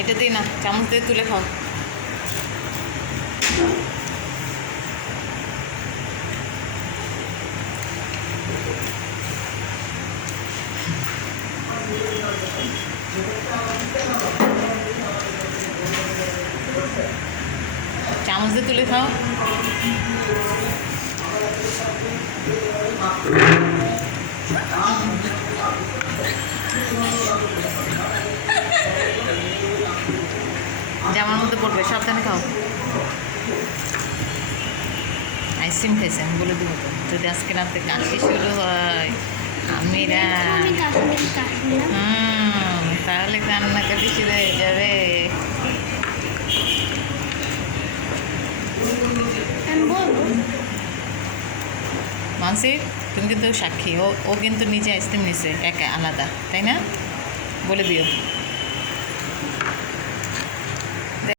এটা দিই না, চামচ দিয়ে তুলে খাও। চামচ দিয়ে তুলে খাও। জামার মধ্যে পড়বে, সাবধানে খাও। আইসক্রিম খাইছে, আমি বলে দেবো তো, যদি আজকে রাতে কাশি শুরু হয় আমিরা, তাহলে কান্নাকাটি শুরু হয়ে যাবে। মানসি, তুমি কিন্তু সাক্ষী, ও কিন্তু নিজে আইসক্রিম নিছে একা আলাদা, তাই না? বলে দিও।